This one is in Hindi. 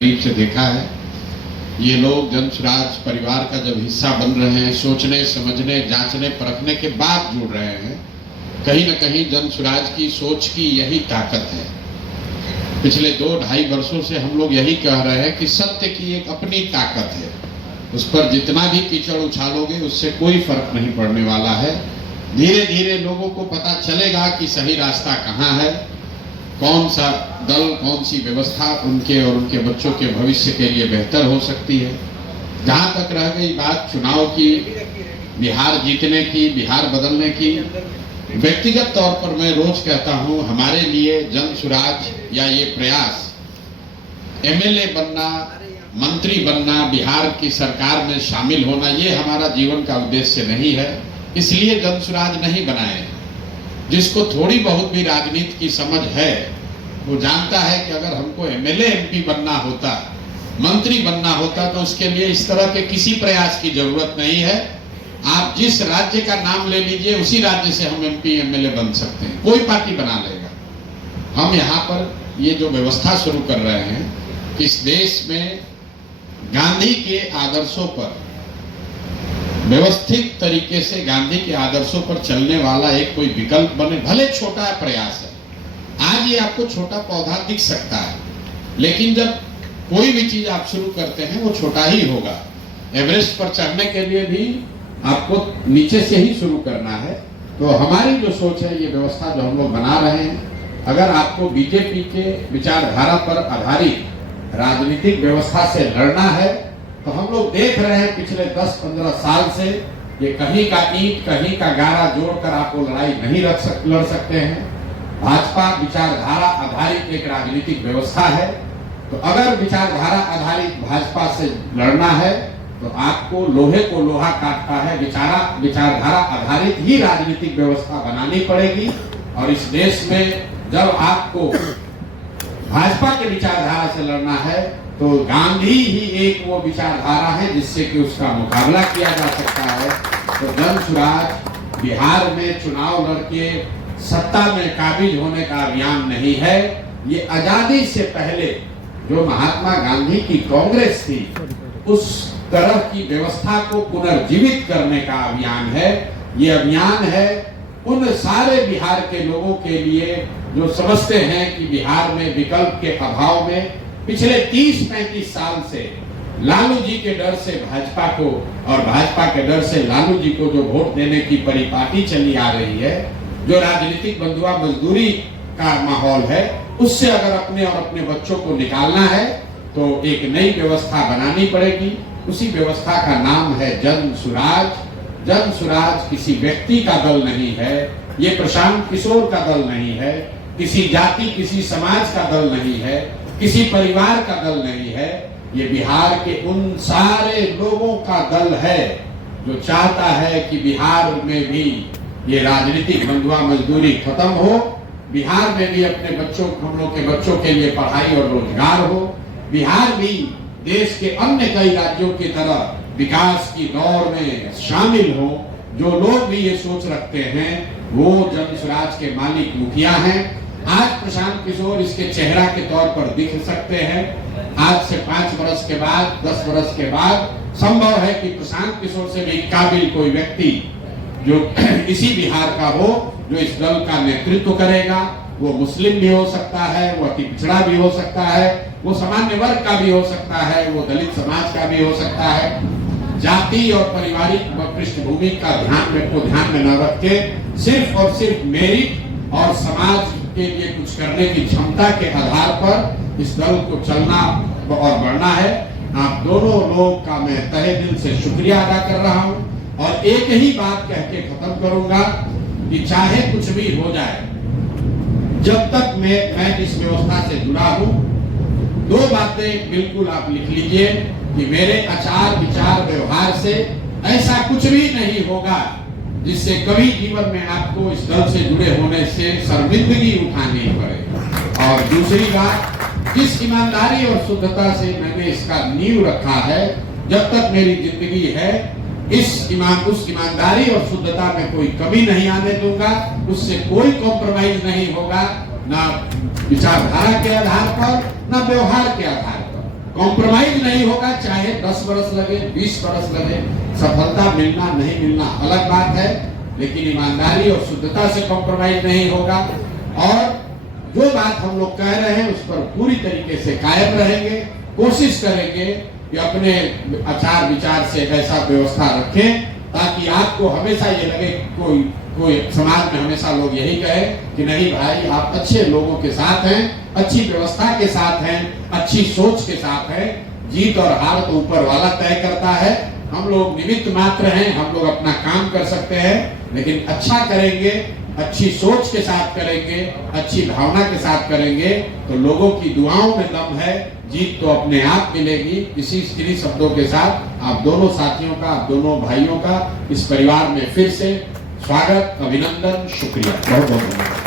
करीब से देखा है। ये लोग जन स्वराज परिवार का जब हिस्सा बन रहे हैं, सोचने समझने जांचने परखने के बाद जुड़ रहे हैं, कहीं न कहीं जन स्वराज की सोच की यही ताकत है। पिछले 2-2.5 वर्षों से हम लोग यही कह रहे हैं कि सत्य की एक अपनी ताकत है, उस पर जितना भी कीचड़ उछालोगे उससे कोई फर्क नहीं पड़ने वाला है। धीरे धीरे लोगों को पता चलेगा कि सही रास्ता कहाँ है, कौन सा दल, कौन सी व्यवस्था उनके और उनके बच्चों के भविष्य के लिए बेहतर हो सकती है। जहाँ तक रह गई बात चुनाव की, बिहार जीतने की, बिहार बदलने की, व्यक्तिगत तौर पर मैं रोज कहता हूँ, हमारे लिए जन स्वराज या ये प्रयास एमएलए बनना, मंत्री बनना, बिहार की सरकार में शामिल होना, ये हमारा जीवन का उद्देश्य नहीं है। इसलिए जन स्वराज नहीं बनाए। जिसको थोड़ी बहुत भी राजनीति की समझ है वो जानता है कि अगर हमको एमएलए एमपी बनना होता, मंत्री बनना होता, तो उसके लिए इस तरह के किसी प्रयास की जरूरत नहीं है। आप जिस राज्य का नाम ले लीजिए, उसी राज्य से हम एमपी एमएलए बन सकते हैं, कोई पार्टी बना लेगा। हम यहाँ पर ये जो व्यवस्था शुरू कर रहे हैं, इस देश में गांधी के आदर्शों पर, व्यवस्थित तरीके से गांधी के आदर्शों पर चलने वाला एक कोई विकल्प बने, भले छोटा प्रयास है। आज ये आपको छोटा पौधा दिख सकता है, लेकिन जब कोई भी चीज आप शुरू करते हैं वो छोटा ही होगा। एवरेस्ट पर चढ़ने के लिए भी आपको नीचे से ही शुरू करना है। तो हमारी जो सोच है, ये व्यवस्था जो हम लोग बना रहे हैं, अगर आपको बीजेपी के विचारधारा पर आधारित राजनीतिक व्यवस्था से लड़ना है, तो हम लोग देख रहे हैं पिछले 10-15 साल से, ये कहीं का ईंट कहीं का गारा जोड़कर आपको लड़ाई नहीं लड़ सकते हैं। भाजपा विचारधारा आधारित एक राजनीतिक व्यवस्था है, तो अगर विचारधारा आधारित भाजपा से लड़ना है तो आपको लोहे को लोहा काटता है, विचारधारा आधारित ही राजनीतिक व्यवस्था बनानी पड़ेगी। और इस देश में जब आपको भाजपा के विचारधारा से लड़ना है, तो गांधी ही एक वो विचारधारा है जिससे कि उसका मुकाबला किया जा सकता है। तो जन स्वराज बिहार में चुनाव लड़के सत्ता में काबिज होने का अभियान नहीं है। ये आजादी से पहले जो महात्मा गांधी की कांग्रेस थी, उस तरह की व्यवस्था को पुनर्जीवित करने का अभियान है। ये अभियान है उन सारे बिहार के लोगों के लिए जो समझते हैं कि बिहार में विकल्प के अभाव में पिछले 30-35 साल से लालू जी के डर से भाजपा को और भाजपा के डर से लालू जी को जो वोट देने की परिपाटी चली आ रही है, जो राजनीतिक बंधुआ मजदूरी का माहौल है, उससे अगर अपने और अपने बच्चों को निकालना है तो एक नई व्यवस्था बनानी पड़ेगी। उसी व्यवस्था का नाम है जन स्वराज। जन स्वराज किसी व्यक्ति का दल नहीं है, ये प्रशांत किशोर का दल नहीं है, किसी जाति किसी समाज का दल नहीं है, किसी परिवार का दल नहीं है। ये बिहार के उन सारे लोगों का दल है जो चाहता है कि बिहार में भी ये राजनीतिक बंधुआ मजदूरी खत्म हो, बिहार में भी अपने बच्चों, हम लोग के बच्चों के लिए पढ़ाई और रोजगार हो, बिहार भी देश के अन्य कई राज्यों की तरह विकास की दौड़ में शामिल हो। जो लोग भी ये सोच रखते हैं वो जन स्वराज के मालिक मुखिया हैं। आज प्रशांत किशोर इसके चेहरा के तौर पर दिख सकते हैं। आज से 5 वर्ष के बाद, 10 वर्ष के बाद संभव है कि प्रशांत किशोर से भी काबिल कोई व्यक्ति जो इसी बिहार का हो, जो इस दल का नेतृत्व करेगा। वो मुस्लिम भी हो सकता है, वो अति पिछड़ा भी हो सकता है, वो सामान्य वर्ग का भी हो सकता है, वो दलित समाज का भी हो सकता है। जाति और पारिवारिक पृष्ठभूमि का ध्यान में न रख के सिर्फ और सिर्फ मेरिट और समाज के लिए कुछ करने की क्षमता के आधार पर इस दल को चलना और बढ़ना है। आप दोनों लोग का मैं तहे दिल से शुक्रिया अदा कर रहा हूं और एक ही बात कह के खत्म करूंगा कि चाहे कुछ भी हो जाए, जब तक मैं इस व्यवस्था से जुड़ा हूं, 2 बातें बिल्कुल आप लिख लीजिए कि मेरे आचार विचार व्यवहार से ऐसा कुछ भी नहीं होगा जिससे कभी जीवन में आपको इस दल से जुड़े होने से शर्मिंदगी उठानी पड़े। और दूसरी बात, जिस ईमानदारी और शुद्धता से मैंने इसका नींव रखा है, जब तक मेरी जिंदगी है, उस ईमानदारी और शुद्धता में कोई कमी नहीं आने दूंगा। उससे कोई कॉम्प्रोमाइज नहीं होगा, ना विचारधारा के आधार पर, ना व्यवहार के आधार पर। कॉम्प्रोमाइज नहीं होगा, चाहे 10 बरस लगे, 20 बरस लगे, सफलता मिलना नहीं मिलना अलग बात है, लेकिन ईमानदारी और शुद्धता से कॉम्प्रोमाइज नहीं होगा। और जो बात हम लोग कह रहे हैं उस पर पूरी तरीके से कायम रहेंगे, कोशिश करेंगे कि अपने आचार विचार से ऐसा व्यवस्था रखें ताकि आपको हमेशा ये लगे, कोई समाज में हमेशा लोग यही कहे कि नहीं भाई आप अच्छे लोगों के साथ हैं, अच्छी व्यवस्था के साथ हैं, अच्छी सोच के साथ हैं। जीत और हार तो ऊपर वाला तय करता है, हम लोग निमित्त मात्र हैं, हम लोग अपना काम कर सकते हैं, लेकिन अच्छा करेंगे, अच्छी सोच के साथ करेंगे, अच्छी भावना के साथ करेंगे तो लोगों की दुआओं में दम है, जीत तो अपने आप मिलेगी। इन्हीं शब्दों के साथ आप दोनों साथियों का, आप दोनों भाइयों का इस परिवार में फिर से स्वागत, अभिनंदन, शुक्रिया, बहुत बहुत धन्यवाद।